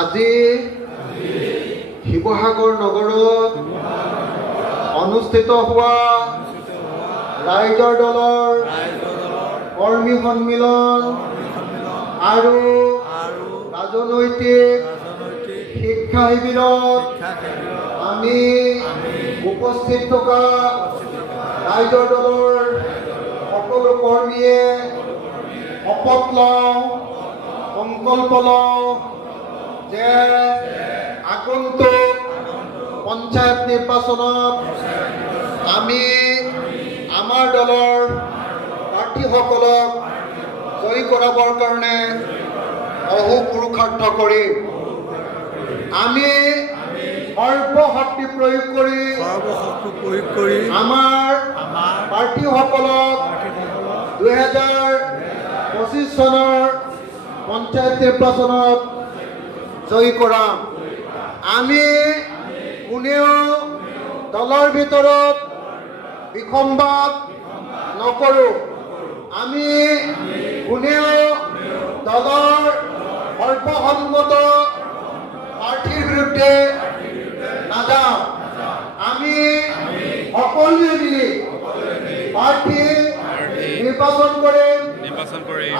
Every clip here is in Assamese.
আজি শিৱসাগৰ নগৰত অনুষ্ঠিত হোৱা ৰাইজৰ দলৰ কৰ্মী সন্মিলন আৰু ৰাজনৈতিক শিক্ষা শিবিৰত আমি উপস্থিত থকা ৰাইজৰ দলৰ সকলো কৰ্মীয়ে শপত লওঁ, সংকল্প লওঁ যে আগন্তুক পঞ্চায়ত নিৰ্বাচনত আমি আমাৰ দলৰ প্ৰাৰ্থীসকলক জয়ী কৰাবৰ কাৰণে অহু পুৰুষাৰ্থ কৰিম। আমি সৰ্বশক্তি প্ৰয়োগ কৰি আমাৰ প্ৰাৰ্থীসকলক 2025 চনৰ পঞ্চায়ত নিৰ্বাচনত জয়ী কৰাম। আমি কোনেও দলৰ ভিতৰত বিসম্বাদ নকৰোঁ। আমি কোনেও দলৰ সৰ্বসন্মত প্ৰাৰ্থীৰ বিৰুদ্ধে নাযাওঁ। আমি সকলোৱে মিলি প্ৰাৰ্থী নিৰ্বাচন কৰিম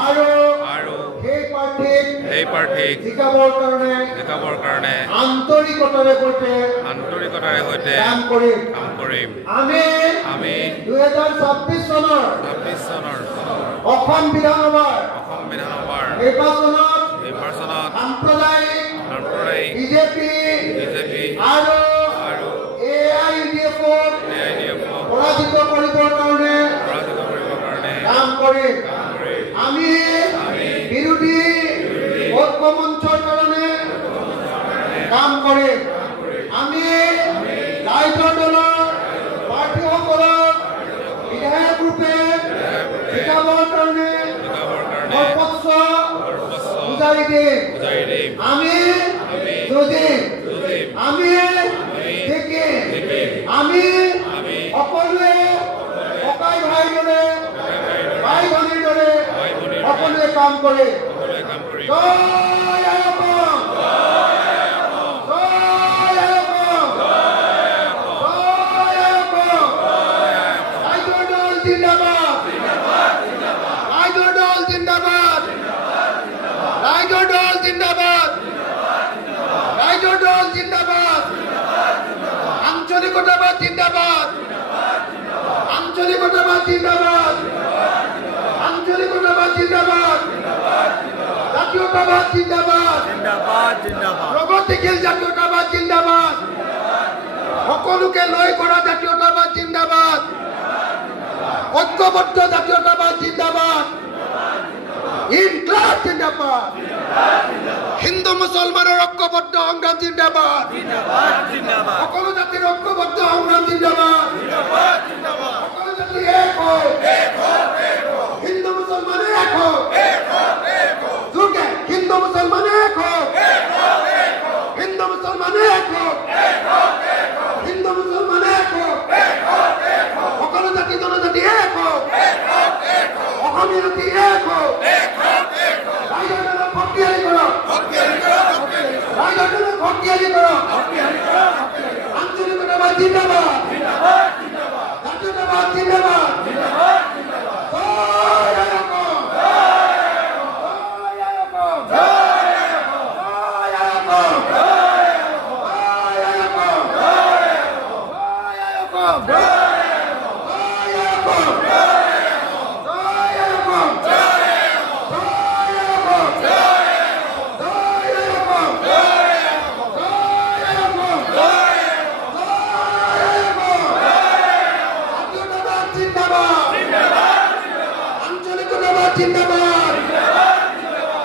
আৰু সেই প্ৰাৰ্থীক জিকাবৰ কাৰণে আন্তৰিকতাৰে সৈতে কাম কৰিম। আমি 2026 চনৰ অসম বিধানসভাৰ নিৰ্বাচনত সাম্প্ৰদায়িক বিজেপি আৰু AIUDF পৰাজিত কৰিবৰ কাৰণে কাম কৰিম। আমি বিৰোধী ঐক্য মঞ্চৰ কাৰণে কাম কৰিম। আমি ৰাইজৰ দলৰ প্ৰাৰ্থীসকলক বিধায়ক ৰূপে জিকাবৰ কাৰণে সৰ্বোচ্চ বুজাই দিম। আমি যুঁজিম, আমি জিকিম। আমি সকলোৱে ককাই ভাই দৰে ভাই ভনীৰ দৰে সকলোৱে কাম কৰে। জয় অসম, জয় অসম, জয় অসম। ৰাইজৰ দল জিন্দাবাদ, ৰাইজৰ দল জিন্দাবাদ, ৰাইজৰ দল জিন্দাবাদ, ৰাইজৰ দল জিন্দাবাদ, আঞ্চলিকতাবাদ জিন্দাবাদ, আঞ্চলিকতাবাদ জিন্দাবাদ, আঞ্চলিকতাবাদ জিন্দাবাদ, জাতীয়তাবাদ জিন্দাবাদ, প্ৰগতিশীল জাতীয়তাবাদ জিন্দাবাদ, সকলোকে লৈ কৰা জাতীয়তাবাদ জিন্দাবাদ, ঐক্যবদ্ধ জাতীয়তাবাদ জিন্দাবাদ, ইনকলাব জিন্দাবাদ, হিন্দু মুছলমানৰ ঐক্যবদ্ধ সংগ্ৰাম জিন্দাবাদ, সকলো জাতিৰ ঐক্যবদ্ধ সংগ্ৰাম জিন্দাবাদ, সকলো জাতি এক হওক, হিন্দু মুছলমান এক হওক, যোগে হিন্দু মুছলমান এক হওক, হিন্দু মুছলমান এক হওক, হিন্দু মুছলমান এক হওক, সকলো জাতি জনজাতি এক হওক, অসমীয়া জাতি এক হওক। ৰাইজৰ দলক শক্তিশালী কৰক, ৰাইজৰ দলক শক্তিশালী কৰক। আঞ্চলিকতাবাদ জিন্দাবাদ, জাতীয়তাবাদ জিন্দাবাদ। জিন্দাবাদ,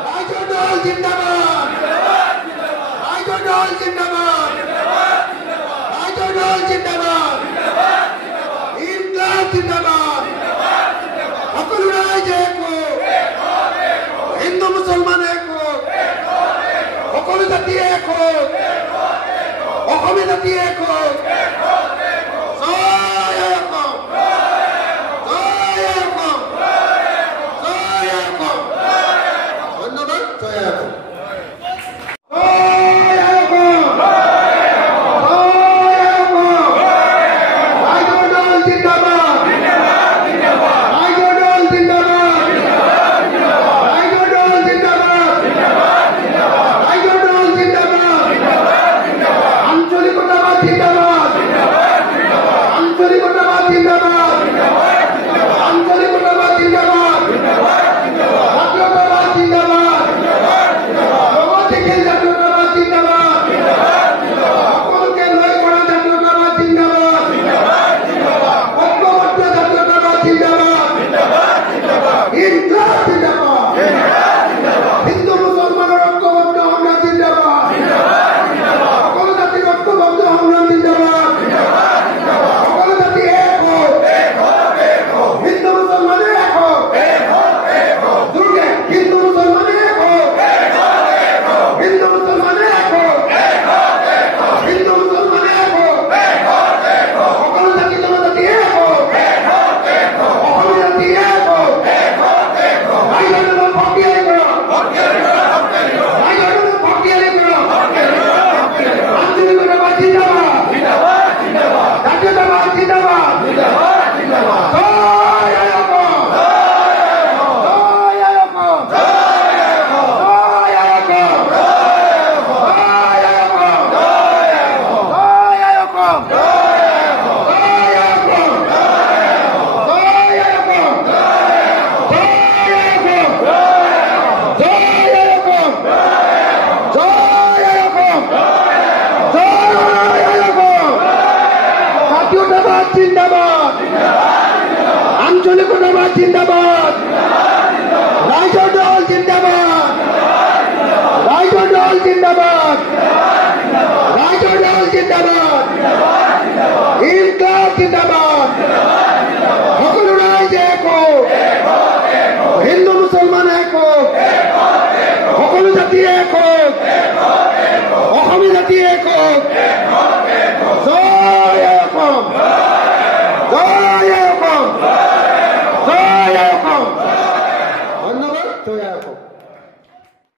ৰাইজৰ দল জিন্দাবাদ, ৰাইজৰ দল জিন্দাবাদ, ৰাইজৰ দল জিন্দাবাদ। জিন্দাবাদ সকলো ৰাইজ এক হিন্দু মুছলমান এক সকলো জাতি এক অসমীয়া জাতি এক আঞ্চলিকতাবাদ জিন্দাবাদ ৰাইজৰ দল জিন্দাবাদ ৰাইজৰ দল জিন্দাবাদ ৰাইজৰ দল জিন্দাবাদ ইনকলাব জিন্দাবাদ সকলো ৰাইজ এক হিন্দু মুছলমান এক সকলো জাতি এক